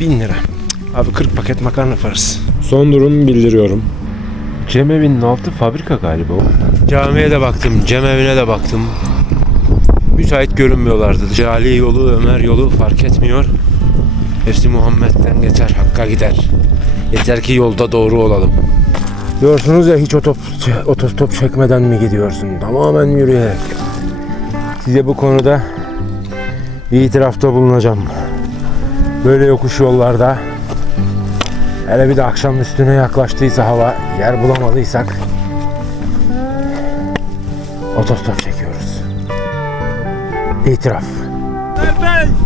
Bin lira. Abi 40 paket makarna parası. Son durum bildiriyorum. Cemevinin altı fabrika galiba. Camiye de baktım, cemevine de baktım. Müsait görünmüyorlardı. Cali yolu, Ömer yolu fark etmiyor. Hepsi Muhammed'den geçer, Hakk'a gider. Yeter ki yolda doğru olalım. Diyorsunuz ya hiç otop, otostop çekmeden mi gidiyorsun? Tamamen yürüyerek. Size bu konuda bir itirafta bulunacağım. Böyle yokuş yollarda Hele bir de akşam üstüne yaklaştıysa hava, yer bulamadıysak otostop çekiyoruz. İtiraf.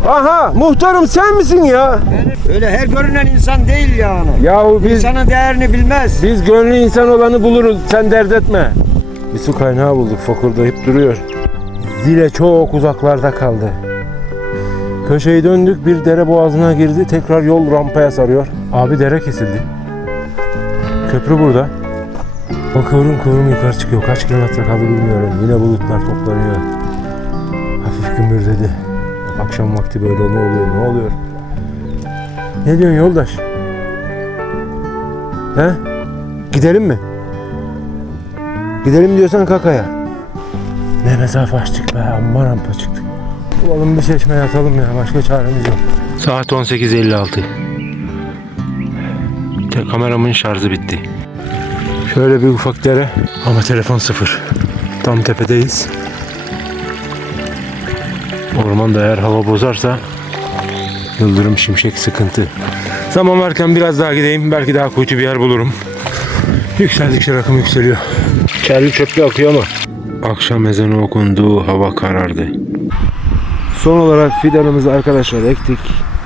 Aha muhtarım sen misin ya? Öyle her görünen insan değil yani. Yahu biz İnsanın değerini bilmez. biz gönlü insan olanı buluruz. Sen dert etme. Bir su kaynağı bulduk fokurdayıp duruyor. Zile çok uzaklarda kaldı. Köşeyi döndük bir dere boğazına girdi. Tekrar yol rampaya sarıyor. Abi dere kesildi. Köprü burada. O kıvrım kıvrım yukarı çıkıyor. Kaç kilometre kaldı bilmiyorum. Yine bulutlar toplanıyor. Hafif gümbürdedi. Akşam vakti böyle ne oluyor ne oluyor? Ne diyorsun yoldaş? He? Gidelim mi? Gidelim diyorsan kakaya. Ne mesafe açtık be amma rampa çıktık. Bulalım bir çeşmeye atalım ya başka çaremiz yok. Saat 18.56. Te- kameramın şarjı bitti. Şöyle bir ufak dere ama telefon sıfır. Tam tepedeyiz. Ormanda eğer hava bozarsa yıldırım şimşek sıkıntı. Zaman varken biraz daha gideyim. Belki daha kuytu bir yer bulurum. Yükseldikçe rakım yükseliyor. Kelli çöplü akıyor ama. Akşam ezanı okundu. Hava karardı. Son olarak fidanımızı arkadaşlar ektik.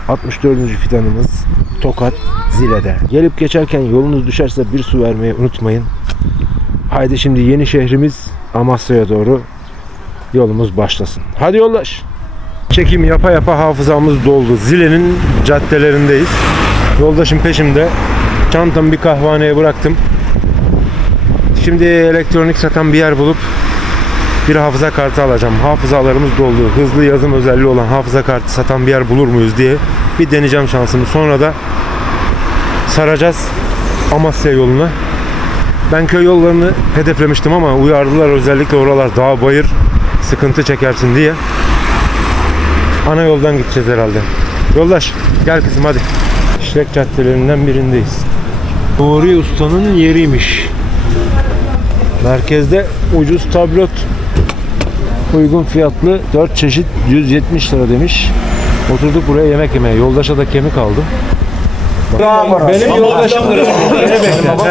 64. fidanımız Tokat Zile'de. Gelip geçerken yolunuz düşerse bir su vermeyi unutmayın. Haydi şimdi yeni şehrimiz Amasya'ya doğru yolumuz başlasın. Hadi yollaş. Çekim yapa yapa hafızamız doldu. Zile'nin caddelerindeyiz. Yoldaşım peşimde. Çantamı bir kahvaneye bıraktım. Şimdi elektronik satan bir yer bulup bir hafıza kartı alacağım. Hafızalarımız doldu. Hızlı yazım özelliği olan hafıza kartı satan bir yer bulur muyuz diye bir deneyeceğim şansımı. Sonra da saracağız Amasya yoluna. Ben köy yollarını hedeflemiştim ama uyardılar özellikle oralar dağ bayır sıkıntı çekersin diye. Ana yoldan gideceğiz herhalde. Yoldaş gel kızım hadi. İşlek caddelerinden birindeyiz. Nuri Usta'nın yeriymiş. Merkezde ucuz tablot uygun fiyatlı 4 çeşit 170 lira demiş. Oturduk buraya yemek yemeye. Yoldaşa da kemik aldım. Benim yoldaşımdır.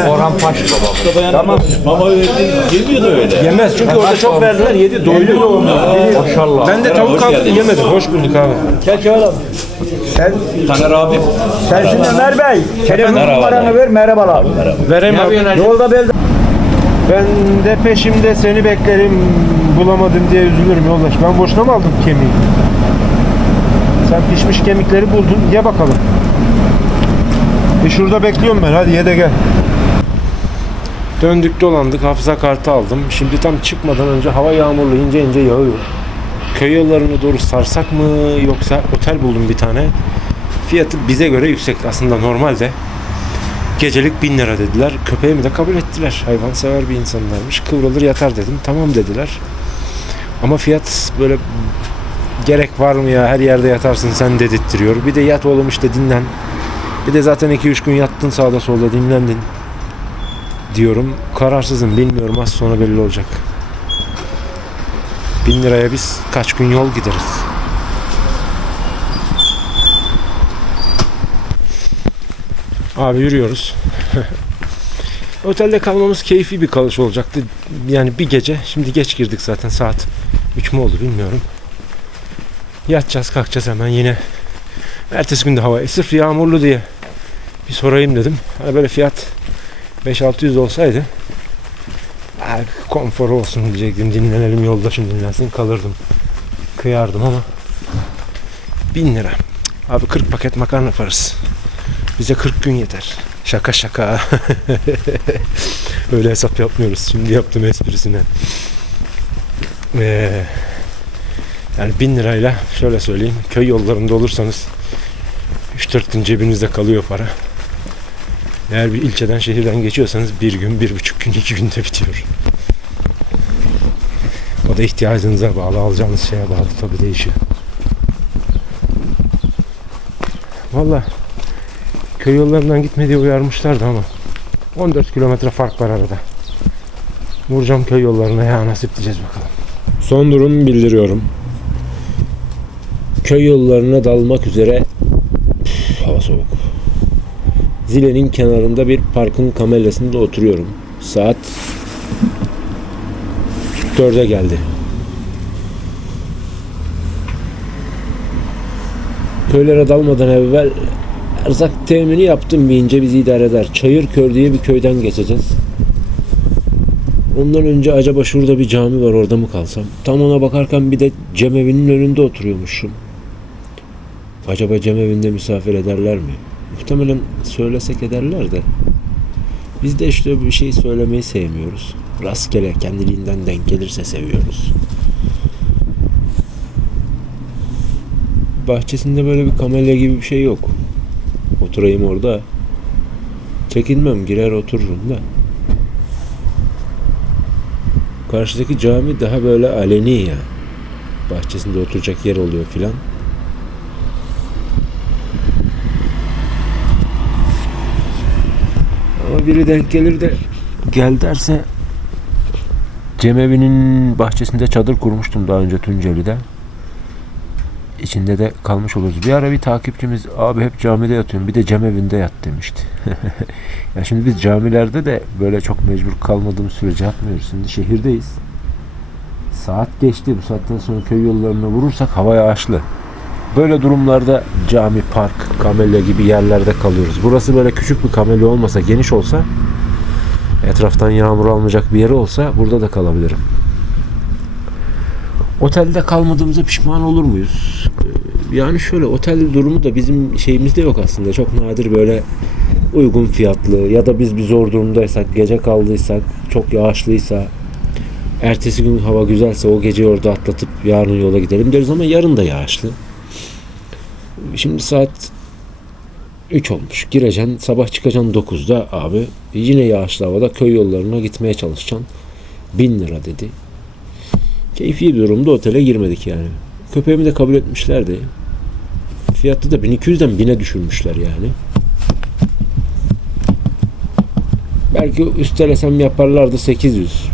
Orhan Paş baba. Mama verdi, yemiyor da öyle. Yemez çünkü orada çok verdiler yedi doydu. Maşallah. Ben de tavuk aldım yemedim. Hoş bulduk abi. Taner abi. Sen şimdi Ömer Bey. Telefon numaranı ver merhabalar. Vereyim abi. Yolda bel Ben de peşimde seni beklerim bulamadım diye üzülürüm yoldaş. Ben boşuna mı aldım kemiği? Sen pişmiş kemikleri buldun. Ye bakalım. E şurada bekliyorum ben. Hadi ye de gel. Döndük dolandık. Hafıza kartı aldım. Şimdi tam çıkmadan önce hava yağmurlu ince ince yağıyor. Köy yollarına doğru sarsak mı yoksa otel buldum bir tane. Fiyatı bize göre yüksek aslında normalde. Gecelik bin lira dediler. Köpeğimi de kabul ettiler. Hayvansever bir insanlarmış. Kıvrılır yatar dedim. Tamam dediler. Ama fiyat böyle gerek var mı ya her yerde yatarsın sen dedirtiyor. Bir de yat oğlum işte dinlen. Bir de zaten 2-3 gün yattın sağda solda dinlendin. Diyorum. Kararsızım bilmiyorum az sonra belli olacak. Bin liraya biz kaç gün yol gideriz. Abi yürüyoruz. Otelde kalmamız keyifli bir kalış olacaktı. Yani bir gece. Şimdi geç girdik zaten saat 3 mü oldu bilmiyorum. Yatacağız kalkacağız hemen yine. Ertesi günde hava sırf yağmurlu diye bir sorayım dedim. Hani böyle fiyat 5-600 olsaydı "Ah, konfor olsun diyecektim. Dinlenelim yoldaşım dinlensin kalırdım. Kıyardım ama 1000 lira. Abi 40 paket makarna parası. Bize 40 gün yeter. Şaka şaka. Öyle hesap yapmıyoruz. Şimdi yaptım esprisine. Ee, yani bin lirayla şöyle söyleyeyim. Köy yollarında olursanız 3-4 gün cebinizde kalıyor para. Eğer bir ilçeden şehirden geçiyorsanız bir gün, bir buçuk gün, iki günde bitiyor. O da ihtiyacınıza bağlı, alacağınız şeye bağlı tabii değişiyor. Valla köy yollarından gitme diye uyarmışlardı ama 14 kilometre fark var arada. Vuracağım köy yollarına ya nasip diyeceğiz bakalım. Son durum bildiriyorum. Köy yollarına dalmak üzere Üf, hava soğuk. Zile'nin kenarında bir parkın kamelasında oturuyorum. Saat 4'e geldi. Köylere dalmadan evvel erzak temini yaptım bir ince bizi idare eder. Çayırkör diye bir köyden geçeceğiz. Ondan önce acaba şurada bir cami var orada mı kalsam? Tam ona bakarken bir de cemevinin önünde oturuyormuşum. Acaba cemevinde misafir ederler mi? Muhtemelen söylesek ederler de. Biz de işte bir şey söylemeyi sevmiyoruz. Rastgele kendiliğinden denk gelirse seviyoruz. Bahçesinde böyle bir kamelya gibi bir şey yok. Oturayım orada. Çekinmem girer otururum da. Karşıdaki cami daha böyle aleni ya. Bahçesinde oturacak yer oluyor filan. Ama biri denk gelir de gel derse Cemevi'nin bahçesinde çadır kurmuştum daha önce Tunceli'de. İçinde de kalmış oluruz. Bir ara bir takipçimiz abi hep camide yatıyorum bir de cemevinde yat demişti. ya şimdi biz camilerde de böyle çok mecbur kalmadığımız sürece yatmıyoruz. Şimdi şehirdeyiz. Saat geçti. Bu saatten sonra köy yollarına vurursak hava yağışlı. Böyle durumlarda cami, park, kamelya gibi yerlerde kalıyoruz. Burası böyle küçük bir kamelya olmasa, geniş olsa etraftan yağmur almayacak bir yeri olsa burada da kalabilirim. Otelde kalmadığımıza pişman olur muyuz? Ee, Yani şöyle otel durumu da bizim şeyimizde yok aslında. Çok nadir böyle uygun fiyatlı ya da biz bir zor durumdaysak, gece kaldıysak, çok yağışlıysa, ertesi gün hava güzelse o geceyi orada atlatıp yarın yola gidelim deriz ama yarın da yağışlı. Şimdi saat 3 olmuş. Gireceksin sabah çıkacaksın 9'da abi. Yine yağışlı havada köy yollarına gitmeye çalışacaksın. 1000 lira dedi. Keyfi bir durumda otele girmedik yani. Köpeğimi de kabul etmişlerdi. Fiyatı da 1200'den 1000'e düşürmüşler yani. Belki üstelesem yaparlardı 800.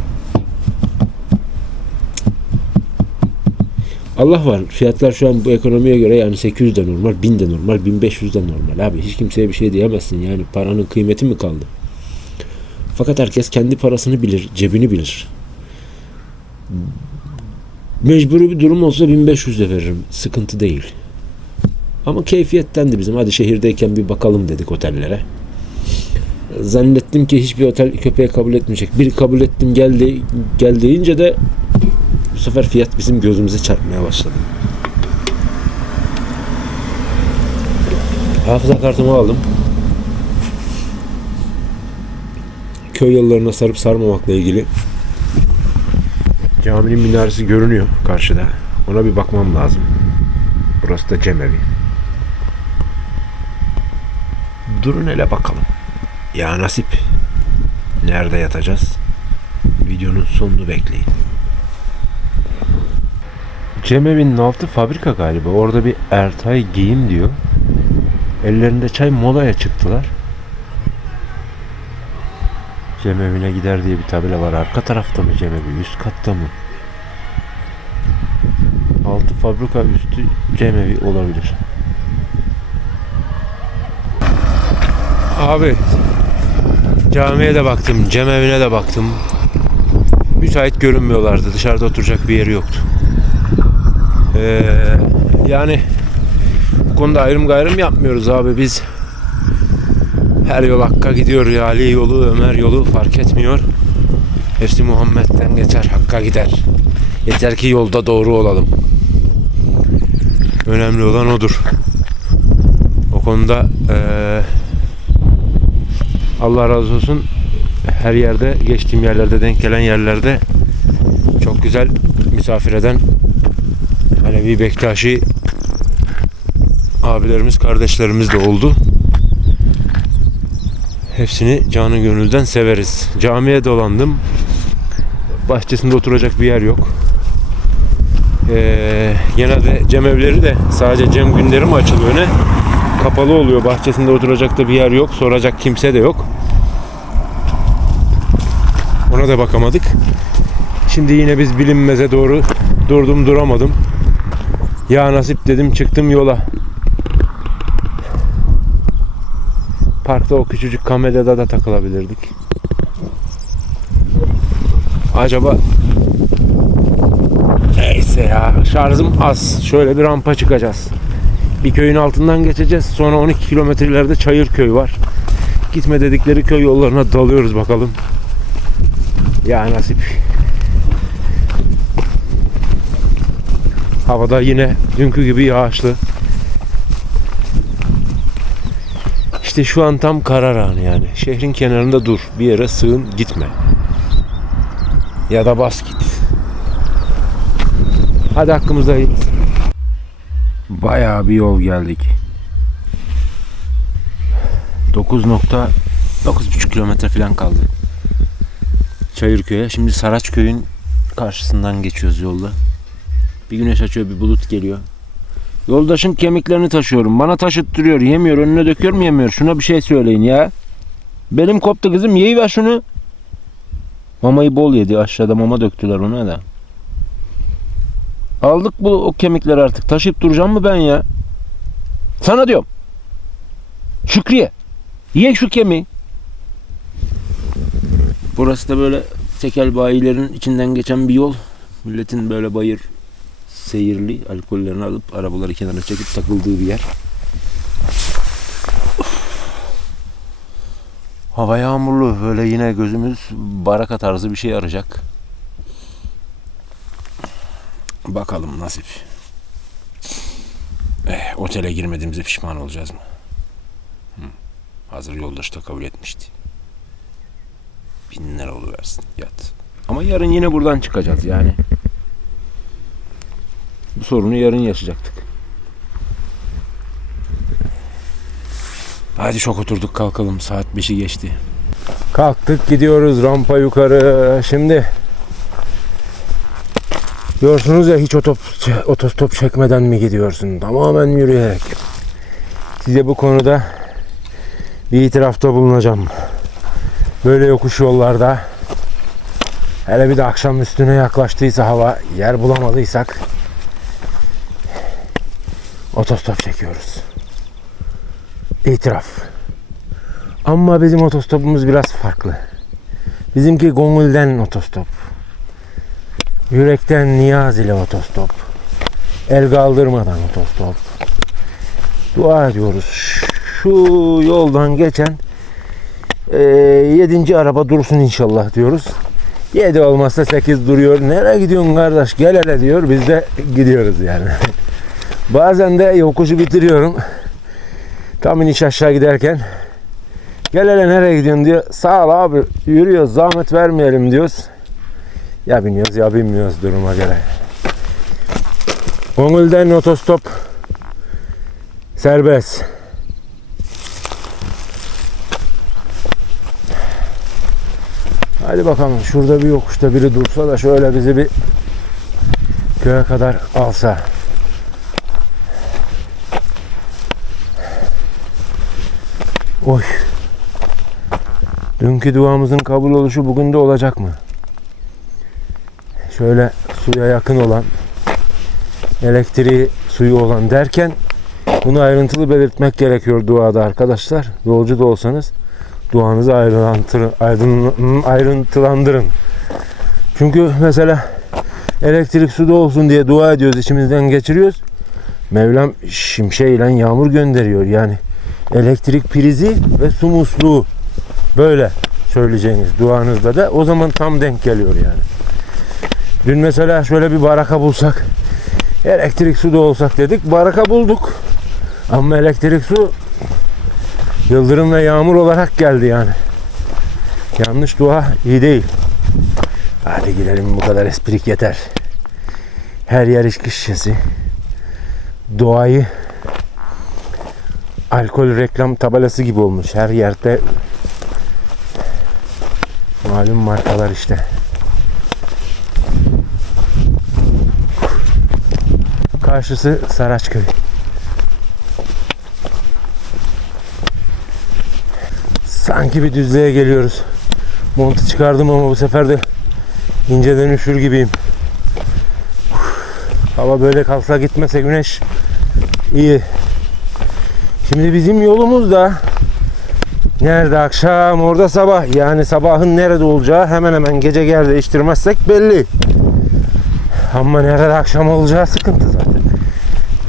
Allah var. Fiyatlar şu an bu ekonomiye göre yani 800 de normal, 1000 de normal, 1500 de normal abi. Hiç kimseye bir şey diyemezsin yani. Paranın kıymeti mi kaldı? Fakat herkes kendi parasını bilir, cebini bilir. Mecburi bir durum olsa 1500 de veririm. Sıkıntı değil. Ama keyfiyetten de bizim. Hadi şehirdeyken bir bakalım dedik otellere. Zannettim ki hiçbir otel köpeğe kabul etmeyecek. Bir kabul ettim geldi gel deyince de bu sefer fiyat bizim gözümüze çarpmaya başladı. Hafıza kartımı aldım. Köy yollarına sarıp sarmamakla ilgili Caminin minaresi görünüyor karşıda. Ona bir bakmam lazım. Burası da cemevi. Durun hele bakalım. Ya nasip. Nerede yatacağız? Videonun sonunu bekleyin. Cemevinin altı fabrika galiba. Orada bir Ertay giyim diyor. Ellerinde çay molaya çıktılar. Cemevine gider diye bir tabela var. Arka tarafta mı cemevi? Üst katta mı? Altı fabrika üstü cemevi olabilir. Abi camiye de baktım, cemevine de baktım. Müsait görünmüyorlardı. Dışarıda oturacak bir yeri yoktu. Ee, yani bu konuda ayrım gayrım yapmıyoruz abi biz. Her yol Hakk'a gidiyor ya Ali yolu, Ömer yolu fark etmiyor. Hepsi Muhammed'den geçer, Hakk'a gider. Yeter ki yolda doğru olalım. Önemli olan odur. O konuda eee, Allah razı olsun her yerde, geçtiğim yerlerde, denk gelen yerlerde çok güzel misafir eden Alevi Bektaşi abilerimiz, kardeşlerimiz de oldu. Hepsini canı gönülden severiz. Camiye dolandım. Bahçesinde oturacak bir yer yok. Ee, genelde cem evleri de sadece cem günleri mi açılıyor ne? Kapalı oluyor. Bahçesinde oturacak da bir yer yok. Soracak kimse de yok. Ona da bakamadık. Şimdi yine biz bilinmeze doğru durdum duramadım. Ya nasip dedim çıktım yola. Parkta o küçücük kamelada da takılabilirdik. Acaba Neyse ya şarjım az. Şöyle bir rampa çıkacağız. Bir köyün altından geçeceğiz. Sonra 12 kilometre ileride Çayırköy var. Gitme dedikleri köy yollarına dalıyoruz bakalım. Ya nasip. Havada yine dünkü gibi yağışlı. İşte şu an tam karar anı yani. Şehrin kenarında dur. Bir yere sığın gitme. Ya da bas git. Hadi hakkımızda hayırlısı. Bayağı bir yol geldik. 9.9,5 kilometre falan kaldı. Çayırköy'e. Şimdi Saraçköy'ün karşısından geçiyoruz yolda. Bir güneş açıyor, bir bulut geliyor. Yoldaşın kemiklerini taşıyorum. Bana taşıttırıyor. Yemiyor. Önüne döküyorum yemiyor. Şuna bir şey söyleyin ya. Belim koptu kızım. Yiyiver şunu. Mamayı bol yedi. Aşağıda mama döktüler ona da. Aldık bu o kemikleri artık. Taşıyıp duracağım mı ben ya? Sana diyorum. Şükriye. Ye şu kemiği. Burası da böyle tekel bayilerin içinden geçen bir yol. Milletin böyle bayır seyirli alkollerini alıp arabaları kenara çekip takıldığı bir yer. Hava yağmurlu. Böyle yine gözümüz baraka tarzı bir şey arayacak. Bakalım nasip. Eh, otele girmediğimize pişman olacağız mı? Hı. Hazır yoldaş da kabul etmişti. Bin lira oluversin yat. Ama yarın yine buradan çıkacağız yani. Bu sorunu yarın yaşayacaktık. Hadi çok oturduk kalkalım. Saat 5'i geçti. Kalktık gidiyoruz rampa yukarı. Şimdi diyorsunuz ya hiç otop, otostop çekmeden mi gidiyorsun? Tamamen yürüyerek. Size bu konuda bir itirafta bulunacağım. Böyle yokuş yollarda hele bir de akşam üstüne yaklaştıysa hava yer bulamadıysak otostop çekiyoruz. İtiraf. Ama bizim otostopumuz biraz farklı. Bizimki gongulden otostop. Yürekten niyaz ile otostop. El kaldırmadan otostop. Dua ediyoruz. Şu yoldan geçen e, yedinci araba dursun inşallah diyoruz. Yedi olmazsa sekiz duruyor. Nereye gidiyorsun kardeş? Gel hele diyor. Biz de gidiyoruz yani. Bazen de yokuşu bitiriyorum. Tam iniş aşağı giderken gel hele nereye gidiyorsun diyor. Sağ ol abi yürüyoruz zahmet vermeyelim diyoruz. Ya biniyoruz ya binmiyoruz duruma göre. Gongul'den otostop serbest. Hadi bakalım şurada bir yokuşta biri dursa da şöyle bizi bir köye kadar alsa. Oy. Dünkü duamızın kabul oluşu bugün de olacak mı? Şöyle suya yakın olan, elektriği suyu olan derken bunu ayrıntılı belirtmek gerekiyor duada arkadaşlar. Yolcu da olsanız duanızı ayrıntı, ayrıntılandırın. Çünkü mesela elektrik suda olsun diye dua ediyoruz, içimizden geçiriyoruz. Mevlam şimşeğiyle yağmur gönderiyor. Yani elektrik prizi ve su musluğu böyle söyleyeceğiniz duanızda da o zaman tam denk geliyor yani. Dün mesela şöyle bir baraka bulsak elektrik su da olsak dedik baraka bulduk. Ama elektrik su yıldırım ve yağmur olarak geldi yani. Yanlış dua iyi değil. Hadi gidelim bu kadar esprik yeter. Her yer içki şişesi. Doğayı alkol reklam tabelası gibi olmuş. Her yerde malum markalar işte. Karşısı Saraçköy. Sanki bir düzlüğe geliyoruz. Montu çıkardım ama bu sefer de inceden üşür gibiyim. Hava böyle kalsa gitmese güneş iyi. Şimdi bizim yolumuz da nerede akşam orada sabah yani sabahın nerede olacağı hemen hemen gece yer değiştirmezsek belli. Ama nerede akşam olacağı sıkıntı zaten.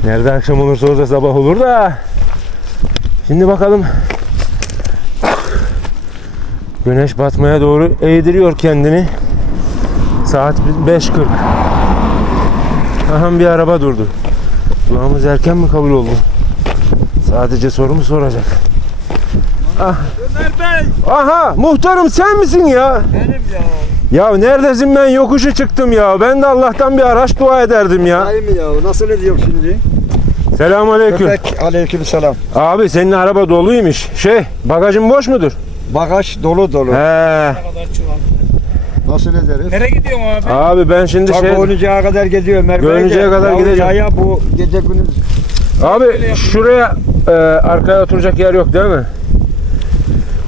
Nerede akşam olursa orada sabah olur da. Şimdi bakalım. Güneş batmaya doğru eğdiriyor kendini. Saat 5.40. Aha bir araba durdu. Duamız erken mi kabul oldu? Sadece soru mu soracak? Ah. Ömer Bey. Aha muhtarım sen misin ya? Benim ya. Ya neredesin ben yokuşu çıktım ya. Ben de Allah'tan bir araç dua ederdim ya. Ay mı ya? Nasıl ediyor şimdi? Selamun aleyküm. Köpek aleyküm selam. Abi senin araba doluymuş. Şey bagajın boş mudur? Bagaj dolu dolu. He. kadar çuval. Nasıl ederiz? Nereye gidiyorsun abi? Abi ben şimdi Ta şey... Goynuca'ya kadar gidiyor Ömer Bey. de. Goynuca'ya kadar gideceğim. Ya bu gece gündüz. Abi şuraya e, arkaya oturacak yer yok değil mi?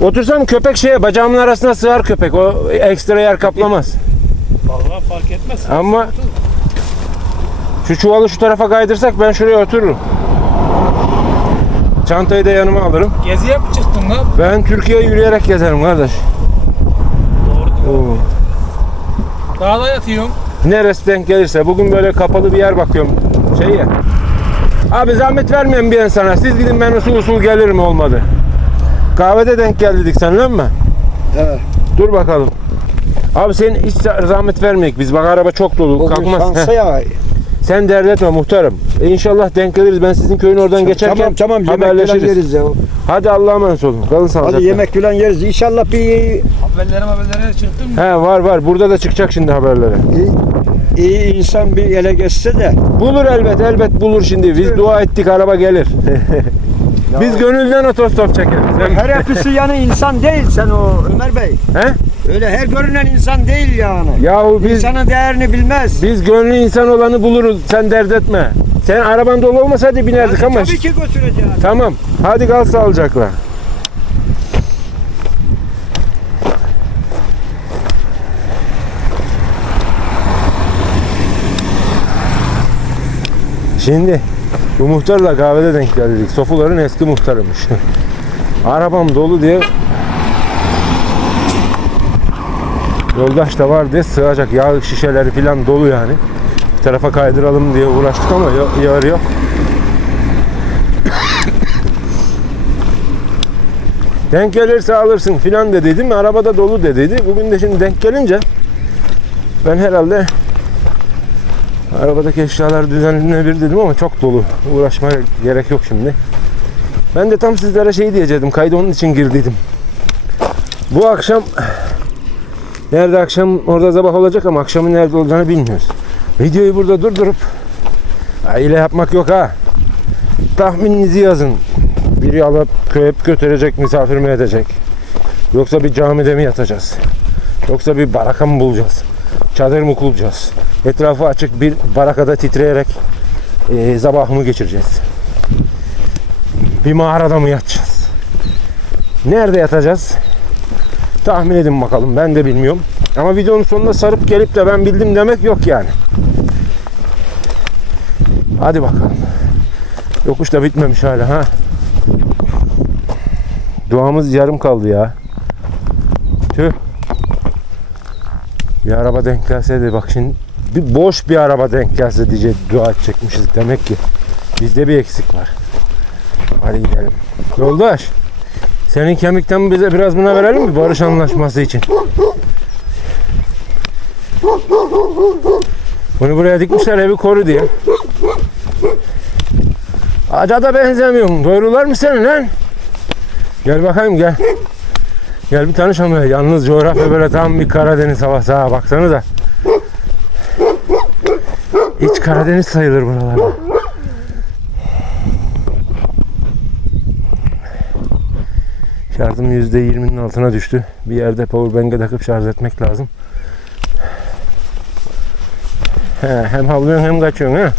Otursam köpek şeye bacağımın arasına sığar köpek. O ekstra yer kaplamaz. Vallahi fark etmez. Ama şu çuvalı şu tarafa kaydırsak ben şuraya otururum. Çantayı da yanıma alırım. Geziye mi çıktın lan? Ben Türkiye'ye yürüyerek gezerim kardeş. Doğru. Oo. Dağda yatıyorum. Neresi denk gelirse. Bugün böyle kapalı bir yer bakıyorum. Şey ya. Abi zahmet vermeyin bir insana. Siz gidin ben usul usul gelirim olmadı. Kahvede denk geldik seninle mi? Evet. Dur bakalım. Abi senin hiç zahmet vermeyek. Biz bak araba çok dolu. Bugün Kalkmaz. şansa ya. Sen dert etme muhtarım. E inşallah denk geliriz. Ben sizin köyün oradan geçerken Tamam tamam yemek falan haberleşiriz. yeriz ya. Hadi Allah'a emanet olun. Kalın sağlıcakla. Hadi yemek falan yeriz. İnşallah bir Haberlere haberlere çıktın mı? He var var. Burada da çıkacak şimdi haberlere. iyi, iyi insan bir ele geçse de. Bulur elbet elbet bulur şimdi. Biz dua ettik araba gelir. Biz gönülden otostop çekeriz. Her hepsi yani insan değil sen o Ömer Bey. He? Öyle her görünen insan değil yani. Yahu biz İnsanın değerini bilmez. biz gönlü insan olanı buluruz. Sen dert etme. Sen araban dolu olmasaydı binerdik ama. Tabii ki götüreceğiz. Tamam. Hadi kal sağlıcakla. Şimdi bu muhtarla kahvede denk geldik. Sofuların eski muhtarıymış. Arabam dolu diye Yoldaş da var diye sığacak yağ şişeleri falan dolu yani. Bir tarafa kaydıralım diye uğraştık ama ya- yağ yok. Denk gelirse alırsın filan dediydim. Arabada dolu dediydi. Bugün de şimdi denk gelince ben herhalde arabadaki eşyalar düzenlenebilir dedim ama çok dolu. Uğraşmaya gerek yok şimdi. Ben de tam sizlere şey diyecektim. Kaydı onun için girdiydim. Bu akşam nerede akşam orada sabah olacak ama akşamın nerede olacağını bilmiyoruz. Videoyu burada durdurup aile yapmak yok ha. Tahmininizi yazın. Biri alıp köye götürecek, misafir mi edecek? Yoksa bir camide mi yatacağız? Yoksa bir baraka mı bulacağız? Çadır mı kuracağız? Etrafı açık bir barakada titreyerek eee sabahımı geçireceğiz. Bir mağarada mı yatacağız? Nerede yatacağız? Tahmin edin bakalım. Ben de bilmiyorum. Ama videonun sonunda sarıp gelip de ben bildim demek yok yani. Hadi bakalım. Yokuş da bitmemiş hala ha. Duamız yarım kaldı ya. Bir araba denk gelseydi bak şimdi bir boş bir araba denk gelse diye dua edecekmişiz demek ki. Bizde bir eksik var. Hadi gidelim. Yoldaş. Senin kemikten bize biraz buna verelim mi barış anlaşması için? Bunu buraya dikmişler evi koru diye. Aca da benzemiyorsun. Mı seni lan? Gel bakayım gel. Gel bir tanışalım. Yalnız coğrafya böyle tam bir Karadeniz havası ha baksana da. İç Karadeniz sayılır buralar. Şarjım %20'nin altına düştü. Bir yerde powerbank'e takıp şarj etmek lazım. He, hem havlıyorsun hem kaçıyorsun ha.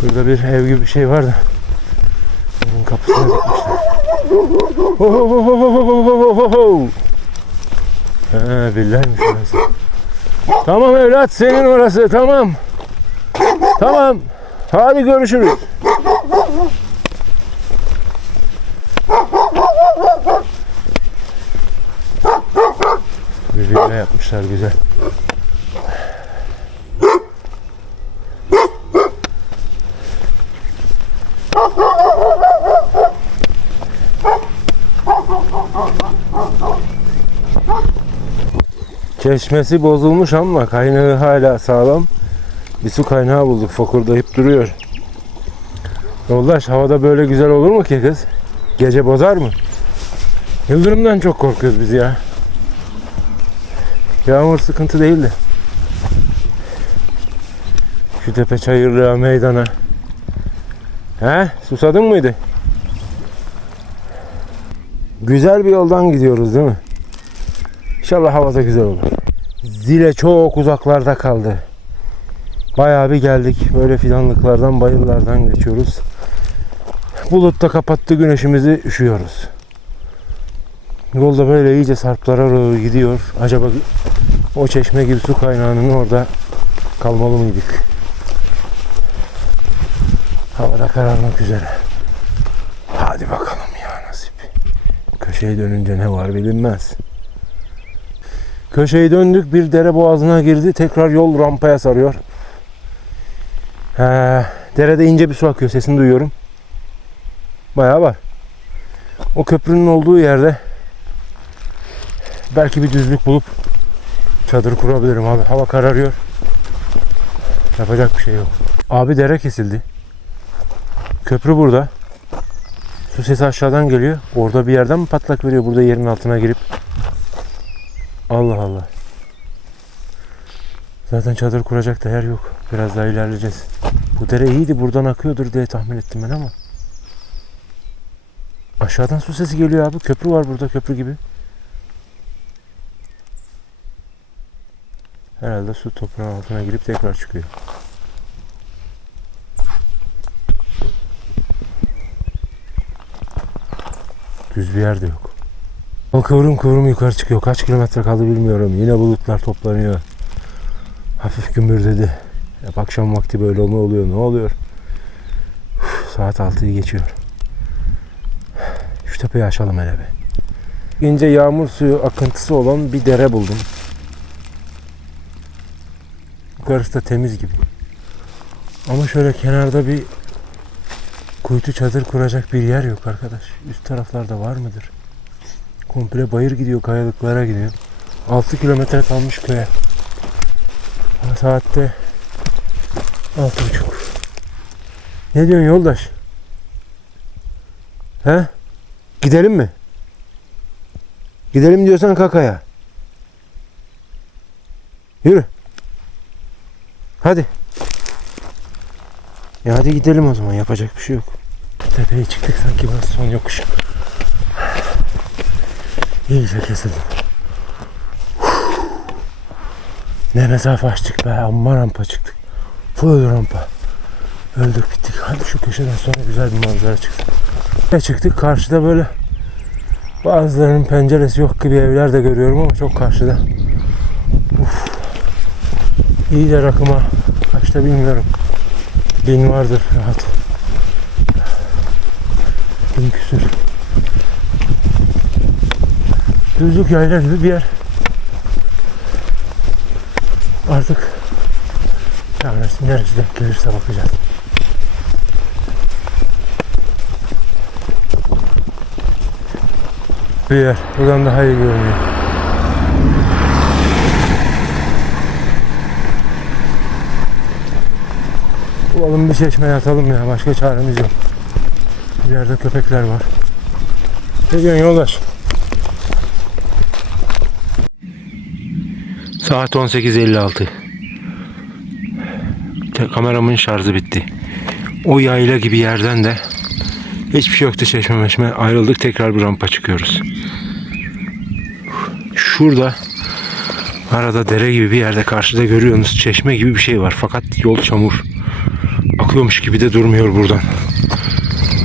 Şurada bir ev gibi bir şey var da kapısına gitmişler. Ho ho ho ho ho ho ho ho He villaymış orası. Tamam evlat senin orası tamam. Tamam. Hadi görüşürüz. Bir villa yapmışlar güzel. Çeşmesi bozulmuş ama kaynağı hala sağlam. Bir su kaynağı bulduk fokurdayıp duruyor. Yoldaş havada böyle güzel olur mu ki kız? Gece bozar mı? Yıldırımdan çok korkuyoruz biz ya. Yağmur sıkıntı değildi. Şu tepe çayırlığa meydana. He? Susadın mıydı? Güzel bir yoldan gidiyoruz değil mi? İnşallah havada güzel olur. Zile çok uzaklarda kaldı. Bayağı bir geldik. Böyle fidanlıklardan, bayırlardan geçiyoruz. Bulut da kapattı güneşimizi, üşüyoruz. Yolda böyle iyice sarplara doğru gidiyor. Acaba o çeşme gibi su kaynağının orada kalmalı mıydık? Havada kararmak üzere. Hadi bakalım ya nasip. Köşeye dönünce ne var bilinmez. Köşeyi döndük bir dere boğazına girdi. Tekrar yol rampaya sarıyor. He, derede ince bir su akıyor sesini duyuyorum. Bayağı var. O köprünün olduğu yerde belki bir düzlük bulup çadır kurabilirim abi. Hava kararıyor. Yapacak bir şey yok. Abi dere kesildi. Köprü burada. Su sesi aşağıdan geliyor. Orada bir yerden mi patlak veriyor burada yerin altına girip? Allah Allah. Zaten çadır kuracak da yer yok. Biraz daha ilerleyeceğiz. Bu dere iyiydi buradan akıyordur diye tahmin ettim ben ama. Aşağıdan su sesi geliyor abi. Köprü var burada köprü gibi. Herhalde su toprağın altına girip tekrar çıkıyor. Düz bir yer de yok. O kıvrım kıvrım yukarı çıkıyor. Kaç kilometre kaldı bilmiyorum. Yine bulutlar toplanıyor. Hafif gümbürdedi. Hep akşam vakti böyle ne oluyor? Ne oluyor? Uf, saat 6'yı geçiyor. Şu tepeyi aşalım hele be. İnce yağmur suyu akıntısı olan bir dere buldum. Yukarısı da temiz gibi. Ama şöyle kenarda bir kuytu çadır kuracak bir yer yok arkadaş. Üst taraflarda var mıdır? Komple bayır gidiyor, kayalıklara gidiyor. 6 kilometre kalmış köye. Saatte 6.30. Ne diyorsun yoldaş? He? Gidelim mi? Gidelim diyorsan kakaya. Yürü. Hadi. Ya hadi gidelim o zaman yapacak bir şey yok. Tepeye çıktık sanki burası son yokuş. İyice kesildim. Ne mesafe açtık be amma rampa çıktık. Full rampa. Öldük bittik. Hadi şu köşeden sonra güzel bir manzara çıksın. Ve çıktık karşıda böyle bazılarının penceresi yok gibi evler de görüyorum ama çok karşıda. Uf. İyi de rakıma kaçta bilmiyorum. Bin vardır rahat. Bin küsür. Düzlük yayla gibi bir yer. Artık yani neresi denk gelirse bakacağız. Bir yer. Buradan daha iyi görünüyor. Bulalım bir çeşmeye atalım ya. Başka çaremiz yok. Bir yerde köpekler var. Ne diyorsun yoldaş? Saat 18.56. Te- Kameramın şarjı bitti. O yayla gibi yerden de Hiçbir şey yoktu çeşme meşme. Ayrıldık tekrar bir rampa çıkıyoruz. Şurada arada dere gibi bir yerde karşıda görüyorsunuz çeşme gibi bir şey var. Fakat yol çamur. Akıyormuş gibi de durmuyor buradan.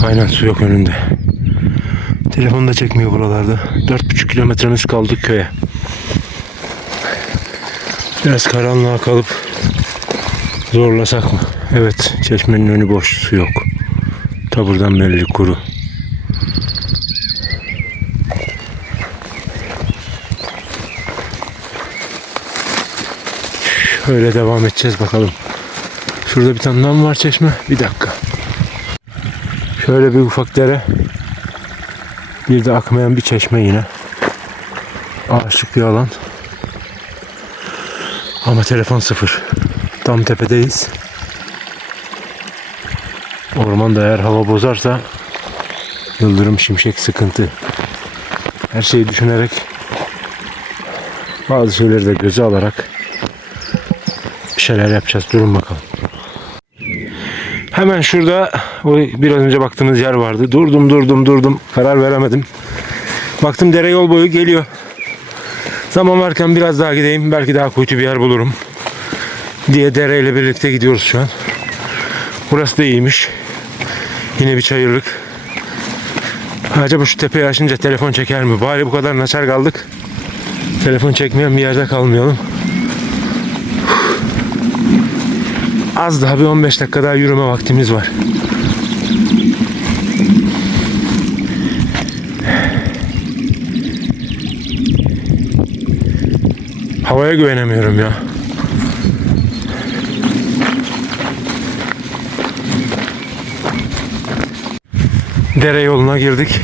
Aynen su yok önünde. Telefonu da çekmiyor buralarda. 4,5 kilometremiz kaldık köye. Biraz karanlığa kalıp zorlasak mı? Evet, çeşmenin önü boş, su yok. Ta buradan belli kuru. Şöyle devam edeceğiz bakalım. Şurada bir tane daha mı var çeşme? Bir dakika. Şöyle bir ufak dere. Bir de akmayan bir çeşme yine. Ağaçlık bir alan. Ama telefon sıfır. Tam tepedeyiz. Ormanda eğer hava bozarsa yıldırım şimşek sıkıntı. Her şeyi düşünerek bazı şeyleri de göze alarak bir şeyler yapacağız. Durun bakalım. Hemen şurada o biraz önce baktığımız yer vardı. Durdum durdum durdum. Karar veremedim. Baktım dere yol boyu geliyor. Zaman varken biraz daha gideyim. Belki daha kuytu bir yer bulurum. Diye dereyle birlikte gidiyoruz şu an. Burası da iyiymiş. Yine bir çayırlık. Acaba şu tepeyi aşınca telefon çeker mi? Bari bu kadar naçar kaldık. Telefon çekmeyen bir yerde kalmayalım. Az daha bir 15 dakika daha yürüme vaktimiz var. Havaya güvenemiyorum ya. Dere yoluna girdik.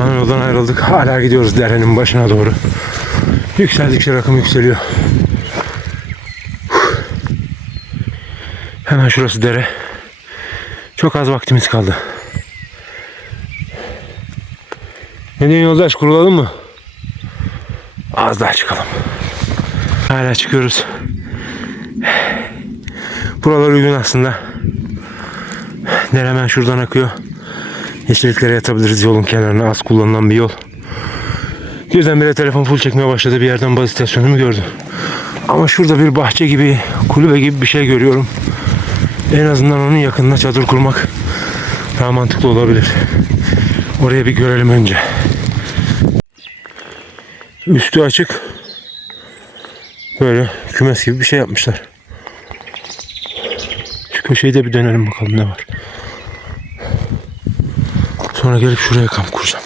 Ana yoldan ayrıldık. Hala gidiyoruz derenin başına doğru. Yükseldikçe rakım yükseliyor. Hemen şurası dere. Çok az vaktimiz kaldı. Ne diyorsun yoldaş kurulalım mı? Az daha çıkalım. Hala çıkıyoruz. Buralar uygun aslında. Dere hemen şuradan akıyor. Yeşilliklere yatabiliriz yolun kenarına. Az kullanılan bir yol. Birdenbire telefon full çekmeye başladı. Bir yerden baz istasyonumu gördüm. Ama şurada bir bahçe gibi, kulübe gibi bir şey görüyorum. En azından onun yakınına çadır kurmak daha mantıklı olabilir. Oraya bir görelim önce. Üstü açık. Böyle kümes gibi bir şey yapmışlar. Şu köşeyi de bir dönelim bakalım ne var. Sonra gelip şuraya kamp kuracağım.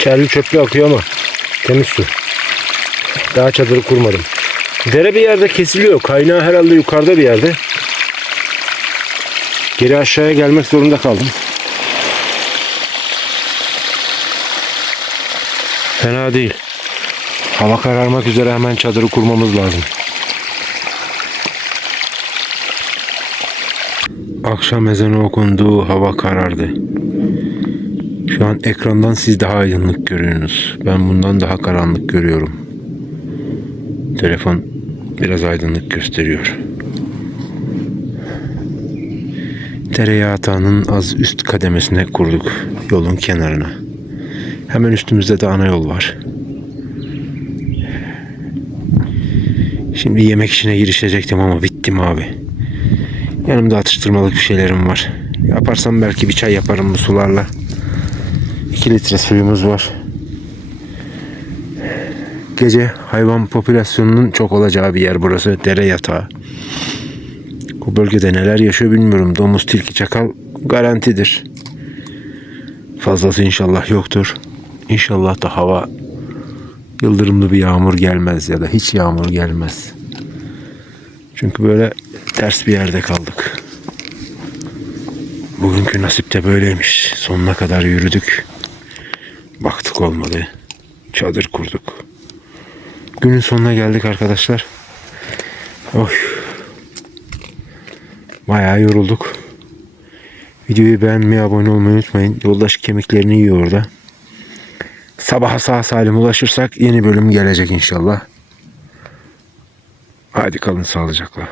Çerli çöplü akıyor ama temiz su. Daha çadırı kurmadım. Dere bir yerde kesiliyor. Kaynağı herhalde yukarıda bir yerde. Geri aşağıya gelmek zorunda kaldım. Fena değil. Hava kararmak üzere hemen çadırı kurmamız lazım. Akşam ezanı okundu, hava karardı. Şu an ekrandan siz daha aydınlık görüyorsunuz. Ben bundan daha karanlık görüyorum. Telefon biraz aydınlık gösteriyor. Tereyağı atağının az üst kademesine kurduk yolun kenarına. Hemen üstümüzde de ana yol var. Şimdi yemek işine girişecektim ama bittim abi. Yanımda atıştırmalık bir şeylerim var. Yaparsam belki bir çay yaparım bu sularla. 2 litre suyumuz var. Gece hayvan popülasyonunun çok olacağı bir yer burası. Dere yatağı. Bu bölgede neler yaşıyor bilmiyorum. Domuz, tilki, çakal garantidir. Fazlası inşallah yoktur. İnşallah da hava yıldırımlı bir yağmur gelmez ya da hiç yağmur gelmez. Çünkü böyle ters bir yerde kaldık. Bugünkü nasip de böyleymiş. Sonuna kadar yürüdük. Baktık olmadı. Çadır kurduk. Günün sonuna geldik arkadaşlar. Oy. Bayağı yorulduk. Videoyu beğenmeyi, abone olmayı unutmayın. Yoldaş kemiklerini yiyor orada. Sabaha sağ salim ulaşırsak yeni bölüm gelecek inşallah. Hadi kalın sağlıcakla.